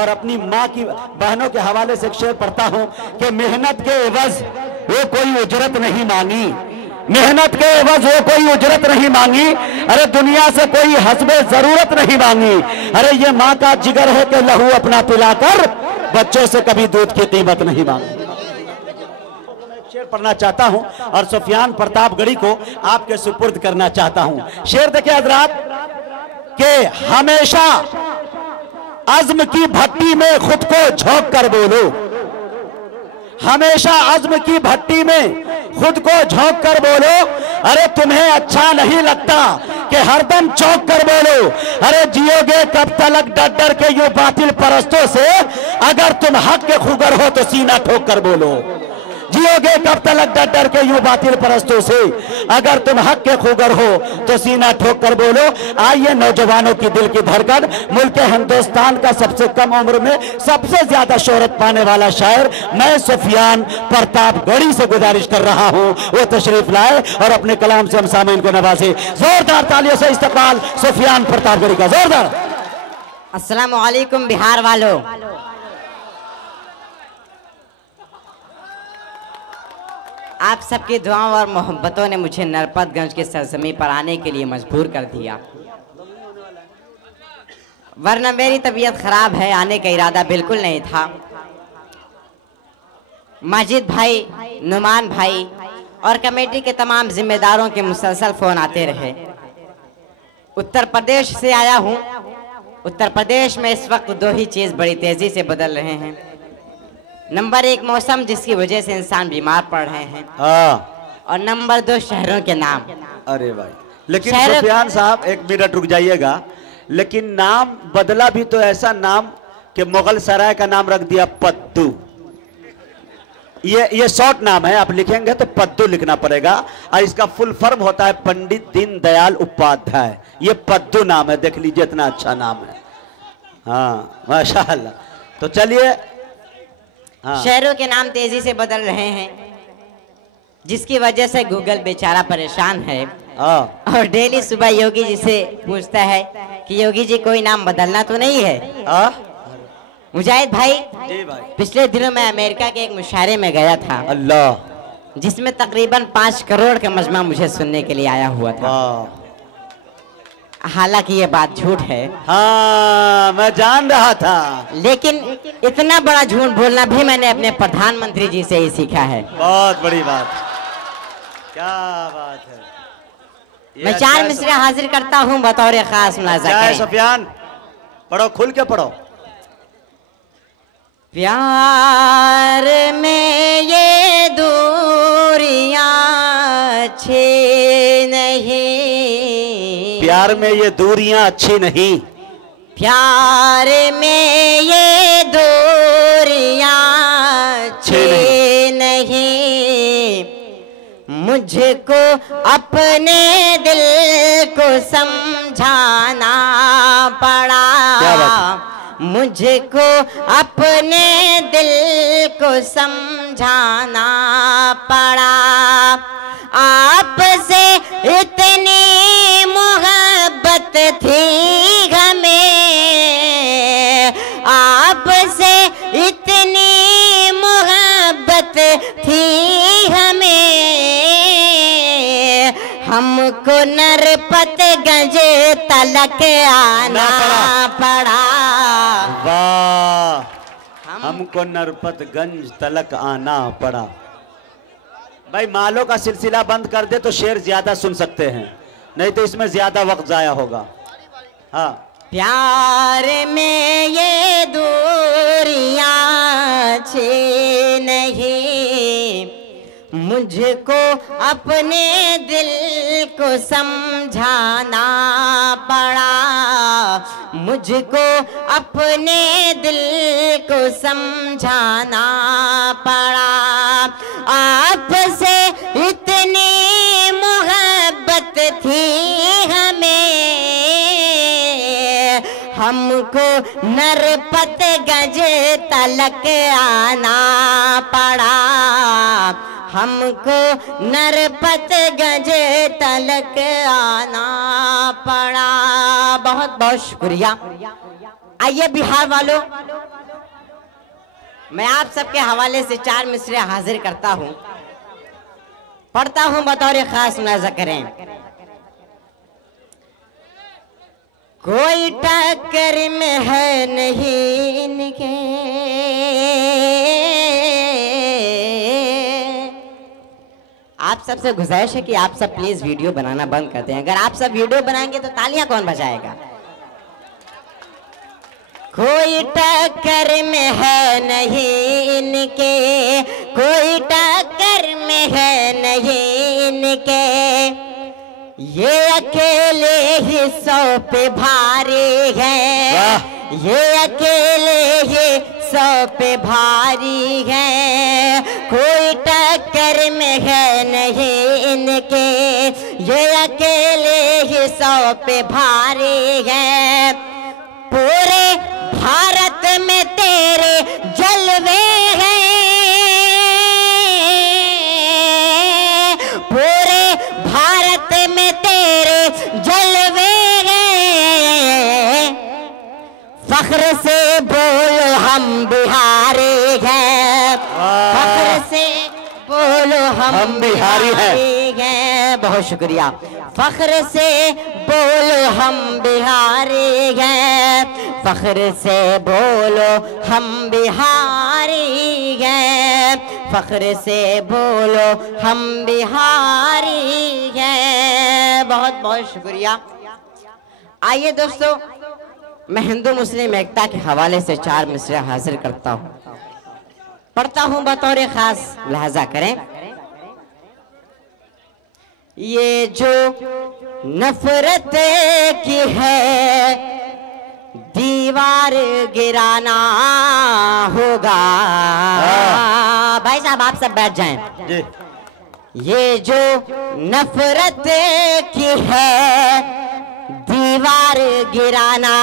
और अपनी माँ की बहनों के हवाले से एक शेर पढ़ता हूँ कि मेहनत के एवज वो कोई उजरत नहीं मांगी, मेहनत के एवज वो कोई उजरत नहीं मांगी, अरे दुनिया से कोई हस्बे जरूरत नहीं मांगी, अरे ये माँ का जिगर है कि लहू अपना पिलाकर बच्चों से कभी दूध की कीमत नहीं मांगी। शेर पढ़ना चाहता हूं और सुफियान प्रतापगढ़ी को आपके सुपुर्द करना चाहता हूं। शेर देखिए हजरात के हमेशा अज़्म की भट्टी में खुद को झोंक कर बोलो, हमेशा अज़्म की भट्टी में खुद को झोंक कर बोलो, अरे तुम्हें अच्छा नहीं लगता कि हरदम चौंक कर बोलो, अरे जियोगे कब तलक डर डर के यूं बातिल परस्तों से, अगर तुम हक के खुगर हो तो सीना ठोक कर बोलो, जियोगे कब तलक डर डर के यूं बातिल परस्तों से, अगर तुम हक के खुगर हो तो सीना ठोक कर बोलो। आइए नौजवानों की दिल की धड़कन, मुल्क हिंदुस्तान का सबसे कम उम्र में सबसे ज्यादा शोहरत पाने वाला शायर मैं सुफियान प्रतापगढ़ी से गुजारिश कर रहा हूं वो तशरीफ लाए और अपने कलाम से हम सामीन को नवाजे। जोरदार तालियों से इस्तकबाल सुफियान प्रतापगढ़ी का, जोरदार। अस्सलाम वालेकुम बिहार वालों, आप सबकी दुआओं और मोहब्बतों ने मुझे नरपतगंज के सरजमी पर आने के लिए मजबूर कर दिया, वरना मेरी तबीयत खराब है, आने का इरादा बिल्कुल नहीं था। माजिद भाई, नुमान भाई और कमेटी के तमाम जिम्मेदारों के मुसलसल फोन आते रहे। उत्तर प्रदेश से आया हूँ। उत्तर प्रदेश में इस वक्त दो ही चीज़ बड़ी तेजी से बदल रहे हैं। नंबर एक मौसम, जिसकी वजह से इंसान बीमार पड़ रहे हैं, और नंबर दो शहरों के नाम। अरे भाई, लेकिन सुफियान साहब एक मिनट रुक जाइएगा, लेकिन नाम बदला भी तो ऐसा नाम कि मुगल सराय का नाम रख दिया पद्दू। ये शॉर्ट नाम है, आप लिखेंगे तो पद्दू लिखना पड़ेगा, और इसका फुल फॉर्म होता है पंडित दीनदयाल उपाध्याय। ये पद्दू नाम है, देख लीजिए इतना अच्छा नाम है। हाँ माशाअल्लाह। तो चलिए, शहरों के नाम तेजी से बदल रहे हैं, जिसकी वजह से गूगल बेचारा परेशान है और डेली सुबह योगी जी से पूछता है कि योगी जी कोई नाम बदलना तो नहीं है। मुजाहिद भाई, पिछले दिनों मैं अमेरिका के एक मुशायरे में गया था, अल्लाह, जिसमें तकरीबन 5 करोड़ का मजमा मुझे सुनने के लिए आया हुआ था। हालांकि ये बात झूठ है। हाँ, मैं जान रहा था, लेकिन इतना बड़ा झूठ बोलना भी मैंने अपने प्रधानमंत्री जी से ही सीखा है। बहुत बड़ी बात, क्या बात है। मैं 4 मिसरे हाजिर करता हूँ बतौर खास मुलाजा करें। सुफियान पढ़ो, खुल के पढ़ो। प्यार में ये दूरियां अच्छी नहीं, प्यार में ये दूरियां अच्छी नहीं, प्यार में ये दूरियां अच्छी नहीं, मुझको अपने दिल को समझाना पड़ा, मुझको अपने दिल को समझाना पड़ा। आपसे इतनी मोहब्बत थी हमें, आपसे इतनी मोहब्बत थी हमें, हमको नरपतगंज तलक आना पड़ा। वाह, हमको नरपतगंज तलक आना पड़ा। भाई मालों का सिलसिला बंद कर दे तो शेर ज्यादा सुन सकते हैं, नहीं तो इसमें ज्यादा वक्त जाया होगा। हाँ, प्यार में ये दूरियां अच्छी नहीं, मुझको अपने दिल को समझाना पड़ा, मुझको अपने दिल को समझाना पड़ा। आपसे इतनी मोहब्बत थी हमें, हमको नरपतगंज तलक आना पड़ा, हमको नरपतगंज तलक आना पड़ा। बहुत बहुत शुक्रिया। आइए बिहार वालों, मैं आप सबके हवाले से 4 मिसरे हाजिर करता हूं, पढ़ता हूं, बतौर खास मुलाजा करें। कोई टक्कर में है नहीं इनके, आप सबसे गुजारिश है कि आप सब प्लीज वीडियो बनाना बंद कर दें। अगर आप सब वीडियो बनाएंगे तो तालियां कौन बजाएगा? कोई टक्कर में है नहीं इनके, कोई टक्कर में है नहीं इनके, ये अकेले ही 100 पे भारी है, ये अकेले ही 100 पे भारी है, कोई टक्कर में है नहीं इनके, ये अकेले ही 100 पे भारी है। पूरे भारत में तेरे जलवे हैं, पूरे भारत में तेरे जलवे हैं, फख्र से बोलो हम बिहारी हैं, फख्र से बोलो हम बिहारी हैं। बहुत शुक्रिया। फख्र से बोलो हम बिहारी हैं, फख्र से बोलो हम बिहारी हैं, फख्र से बोलो हम बिहारी हैं। बहुत बहुत शुक्रिया। आइए दोस्तों, मैं हिंदू मुस्लिम एकता के हवाले से 4 मिसरे हाजिर करता हूँ, पढ़ता हूँ, बतौर खास लिहाजा करें। ये जो नफरत की है दीवार गिराना होगा। भाई साहब आप सब बैठ जाएं। ये जो नफरत की है दीवार गिराना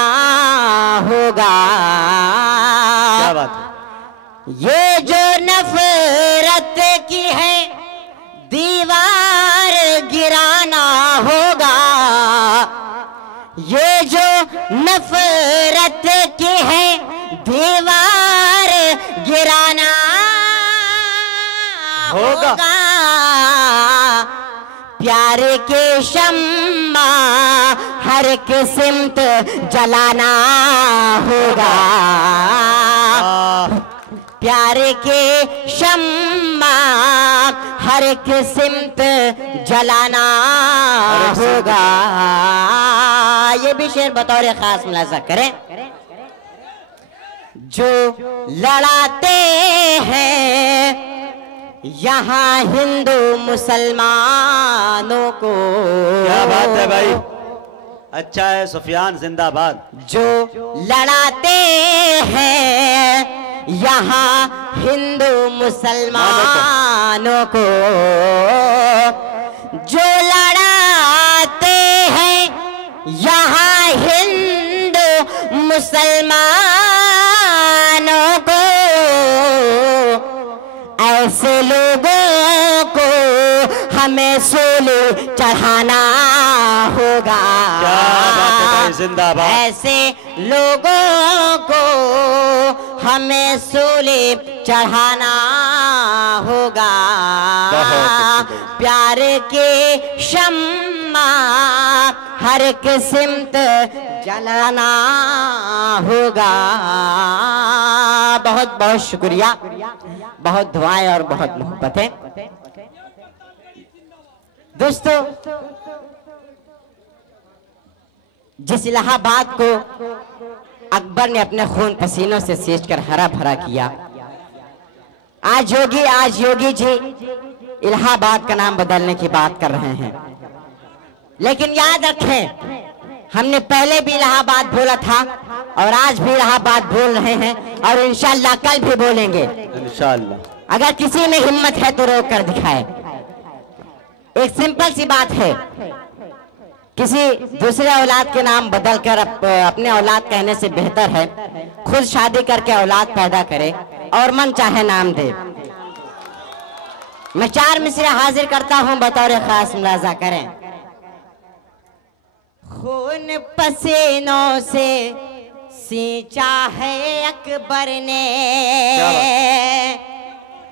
होगा। क्या बात है? ये जो नफरत की है दीवार गिराना होगा, ये जो नफरत की है दीवार गिराना होगा। प्यार के शम्मा हर किस्मत जलाना होगा, प्यार के शम्मा हर किस्मत जलाना होगा। ये भी शेर बतौर खास मुलाजा करें। जो लड़ाते हैं यहाँ हिंदू मुसलमानों को। क्या बात है भाई, अच्छा है। सुफियान जिंदाबाद। जो लड़ाते हैं यहाँ हिंदू मुसलमानों को, जो लड़ाते हैं यहाँ हिंदू मुसलमानों को, ऐसे लोगों को हमें सूली चढ़ाना होगा। क्या बात है भाई, जिंदाबाद। ऐसे लोगों को हमें सूली चढ़ाना होगा। प्यार के शम्मा हर किस्मत जलाना होगा। बहुत बहुत शुक्रिया, बहुत दुआएं और बहुत मोहब्बतें। दोस्तों, जिस इलाहाबाद को अकबर ने अपने खून पसीनों से सींचकर हरा भरा किया, आज योगी जी इलाहाबाद का नाम बदलने की बात कर रहे हैं। लेकिन याद रखें, हमने पहले भी इलाहाबाद बोला था और आज भी इलाहाबाद बोल रहे हैं और इंशाअल्लाह कल भी बोलेंगे इंशाअल्लाह। अगर किसी में हिम्मत है तो रोक कर दिखाए। एक सिंपल सी बात है, किसी दूसरे औलाद के नाम बदलकर अपने औलाद कहने से बेहतर है खुद शादी करके औलाद पैदा करे और मन चाहे नाम दे। मैं 4 मिसरे हाजिर करता हूं, बतौर खास मुलाजा करें। खून पसीनों से सींचा है अकबर ने।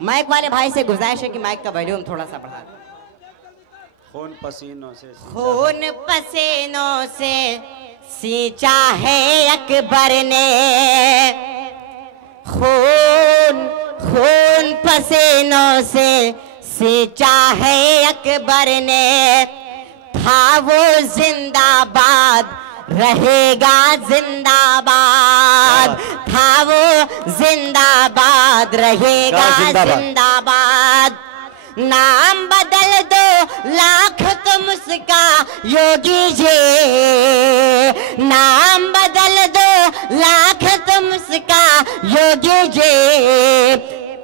माइक वाले भाई से गुजारिश है कि माइक का वॉल्यूम थोड़ा सा बढ़ा दें। खून पसीनों से सींचा है अकबर ने, खून पसीनों से सींचा है अकबर ने। था वो जिंदाबाद रहेगा जिंदाबाद, था वो जिंदाबाद रहेगा जिंदाबाद। नाम बदल दो लाख तुम उसका योगी जी, नाम बदल दो लाख तुम उसका योगी जी।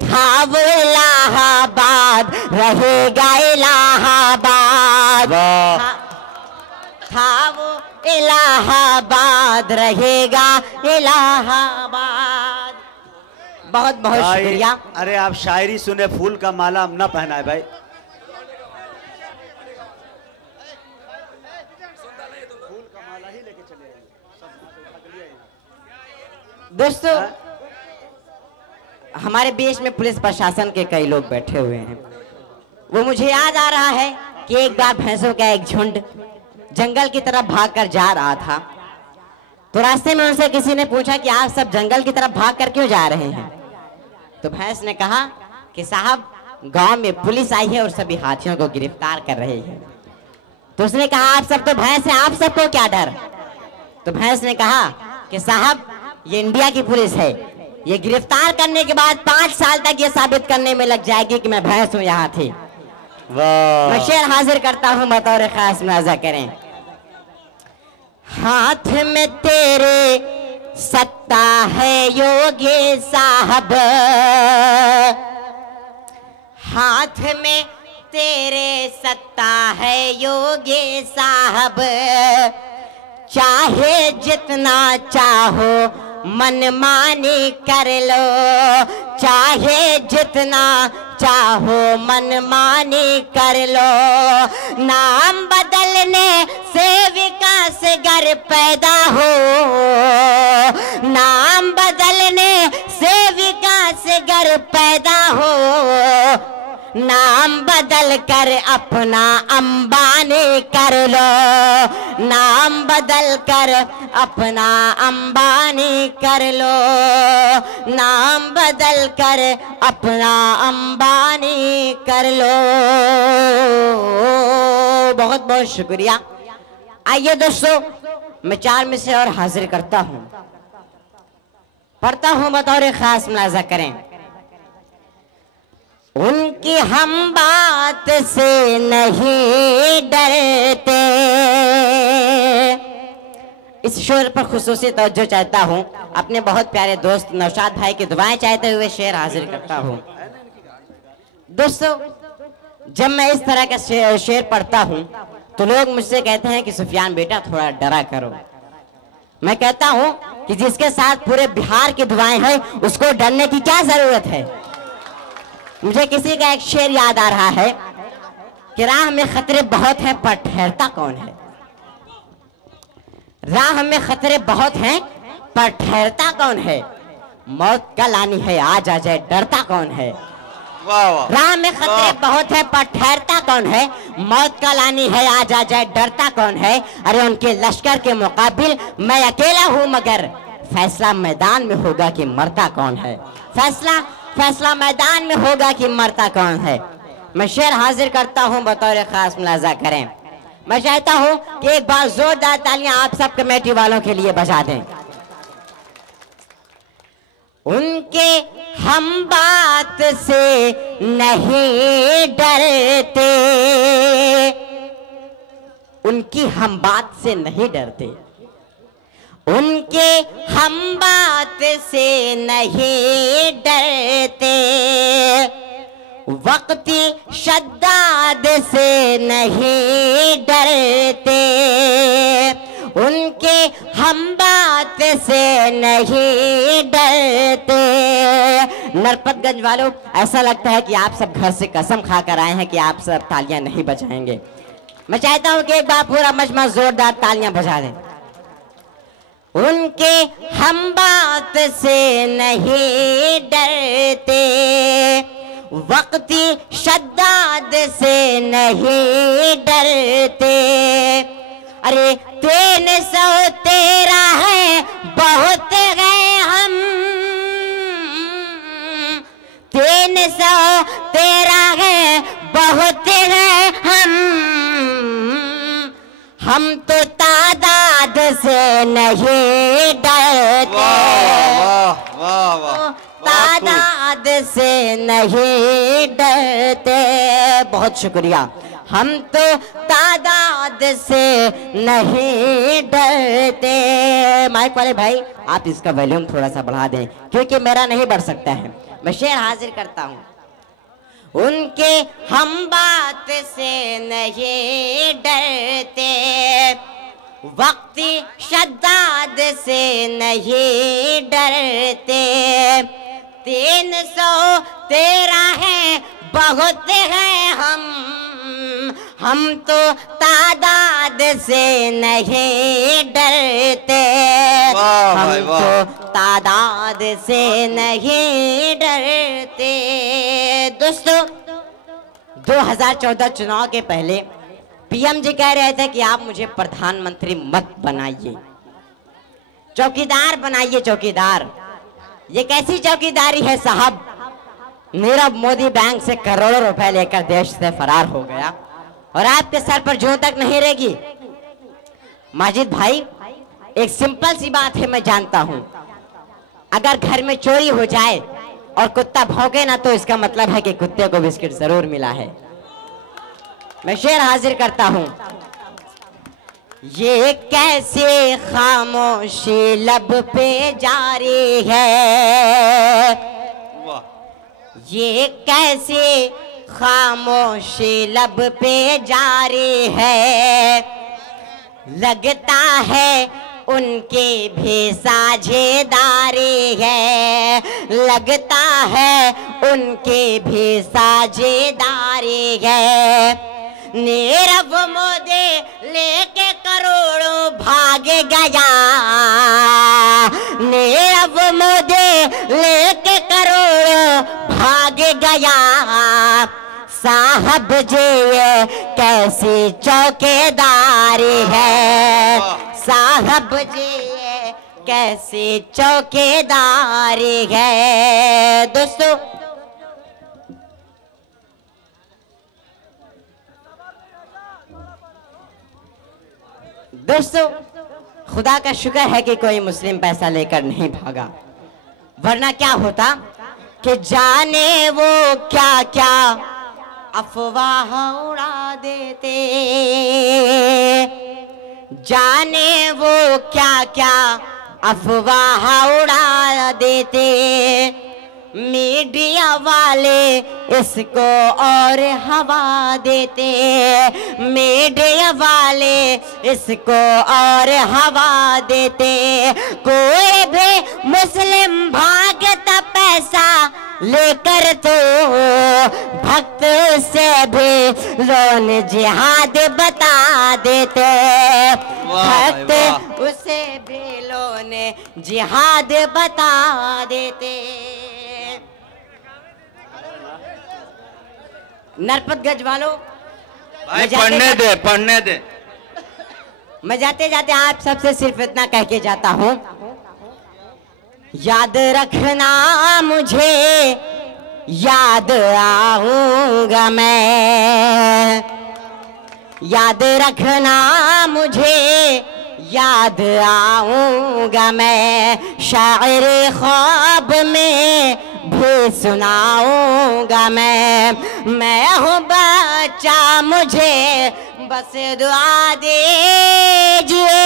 था वो इलाहाबाद रहेगा इलाहाबाद, था वो इलाहाबाद रहेगा इलाहाबाद। बहुत बहुत शुक्रिया। अरे आप शायरी सुने, फूल का माला न पहनाए भाई। दोस्तों, हमारे बीच में पुलिस प्रशासन के कई लोग बैठे हुए हैं। वो मुझे याद आ रहा है कि एक बार भैंसों का एक झुंड जंगल की तरफ भागकर जा रहा था। तो रास्ते में उनसे किसी ने पूछा कि आप सब जंगल की तरफ भागकर क्यों जा रहे हैं? तो भैंस ने कहा कि साहब, गांव में पुलिस आई है और सभी हाथियों को गिरफ्तार कर रही है। तो उसने कहा आप सब तो भैंस है, आप सबको क्या डर? तो भैंस ने कहा कि साहब, ये इंडिया की पुलिस है, ये गिरफ्तार करने के बाद 5 साल तक ये साबित करने में लग जाएगी कि मैं भैंस हूं यहाँ थी। मैं शेर हाजिर करता हूं, बतौर खास मुलाजा करें। हाथ में तेरे सत्ता है योगी साहब, हाथ में तेरे सत्ता है योगी साहब। चाहे जितना चाहो मनमानी कर लो, चाहे जितना चाहो मनमानी कर लो। नाम बदलने से विकास गर पैदा हो, नाम बदलने से विकास गर पैदा हो। नाम बदल कर अपना अंबानी कर लो, नाम बदल कर अपना अंबानी कर लो, नाम बदल कर अपना अंबानी कर लो। बहुत बहुत शुक्रिया। आइए दोस्तों, मैं 4 मिसरे और हाजिर करता हूं, पढ़ता हूं, बतौर खास मुलाजा करें। उनकी हम बात से नहीं डरते। इस शेर पर खुसूसी तवज्जो चाहता हूँ, अपने बहुत प्यारे दोस्त नौशाद भाई की दुआएं चाहते हुए शेर हाजिर करता हूँ। दोस्तों, जब मैं इस तरह का शेर पढ़ता हूँ तो लोग मुझसे कहते हैं कि सुफियान बेटा थोड़ा डरा करो। मैं कहता हूँ कि जिसके साथ पूरे बिहार की दुआएं हैं उसको डरने की क्या जरूरत है। मुझे किसी का एक शेर याद आ रहा है कि राह में खतरे बहुत हैं पर ठहरता कौन है। राह में खतरे बहुत हैं पर ठहरता कौन है। मौत कल आनी है आज आ जाए डरता कौन है। वाह वाह। राह में खतरे बहुत है पर ठहरता कौन है। मौत कल आनी है आज आ जाए डरता कौन है। अरे उनके लश्कर के मुकाबिल मैं अकेला हूं, मगर फैसला मैदान में होगा कि मरता कौन है। फैसला मैदान में होगा कि मरता कौन है। मैं शेर हाजिर करता हूं, बतौर खास मुलाजा करें। मैं चाहता हूं कि एक बार जोरदार तालियां आप सब कमेटी वालों के लिए बजा दें। उनके हम बात से नहीं डरते, उनकी हम बात से नहीं डरते, उनके हम बात से नहीं डरते। वक्ती शद्दाद से नहीं डरते, उनके हम बात से नहीं डरते। नरपतगंज वालों, ऐसा लगता है कि आप सब घर से कसम खाकर आए हैं कि आप सब तालियां नहीं बजाएंगे। मैं चाहता हूं कि एक बार पूरा मजमा जोरदार तालियां बजा दें। उनके हम बात से नहीं डरते, वक्ती शद्दाद से नहीं डरते। अरे 313 है बहुत है हम, 313 है बहुत है हम तो तादाद से नहीं डरते। वाह वाह वाह, तादाद से नहीं डरते। बहुत शुक्रिया। हम तो तादाद से नहीं डरते। माइक वाले भाई आप इसका वॉल्यूम थोड़ा सा बढ़ा दें क्योंकि मेरा नहीं बढ़ सकता है। मैं शेर हाजिर करता हूँ। उनके हम बात से नहीं डरते, वक्ती शद्दाद से नहीं डरते। 313 है बहुत है हम तो तादाद से नहीं डरते। हम तो तादाद से नहीं डरते। दोस्तों 2014 चुनाव के पहले पीएम जी कह रहे थे कि आप मुझे प्रधानमंत्री मत बनाइए, चौकीदार बनाइए, चौकीदार। ये कैसी चौकीदारी है साहब? नीरव मोदी बैंक से करोड़ों रुपए लेकर देश से फरार हो गया और आपके सर पर जूं तक नहीं रहेगी। माजिद भाई एक सिंपल सी बात है, मैं जानता हूं अगर घर में चोरी हो जाए और कुत्ता भौंके ना तो इसका मतलब है कि कुत्ते को बिस्किट जरूर मिला है। मैं शेर हाजिर करता हूं। ये कैसे खामोशी लब पे जारी है, ये कैसे खामोशी लब पे जारी है। लगता है उनके भी साझेदारी है, लगता है उनके भी साझेदारी है। नीरव मोदी लेके करोड़ों भाग गया, नीरव मोदी लेके करोड़ों भाग गया। साहब जी ये कैसी चौकीदारी है, साहब जी ये कैसी चौकीदारी है। दोस्तों खुदा का शुक्र है कि कोई मुस्लिम पैसा लेकर नहीं भागा, वरना क्या होता कि जाने वो क्या क्या अफवाह उड़ा देते, जाने वो क्या क्या अफवाह उड़ा देते। मीडिया वाले इसको और हवा देते, मीडिया वाले इसको और हवा देते। कोई भी मुस्लिम भागता पैसा लेकर तो भक्त से भी लोन जिहाद बता देते, भक्त उसे भी लोन जिहाद बता देते। नरपतगंज वालों पढ़ने दे। मैं जाते जाते आप सबसे सिर्फ इतना कह के जाता हूं, याद रखना मुझे याद आऊंगा मैं, याद रखना मुझे याद आऊंगा मैं। शायरी ख्वाब में भी सुनाऊंगा मैं हूँ बच्चा मुझे बस दुआ दीजिए,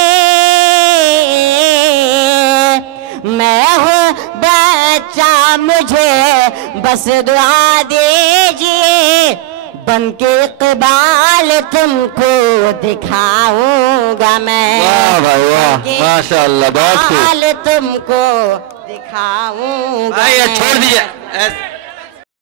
मैं हूँ बच्चा मुझे बस दुआ दीजिए। बनके इकबाल तुमको दिखाऊंगा मैं, वाह भाई वाह, माशाअल्लाह, बहुत खूब। तुमको दिखाऊंगा। छोड़ दीजिए।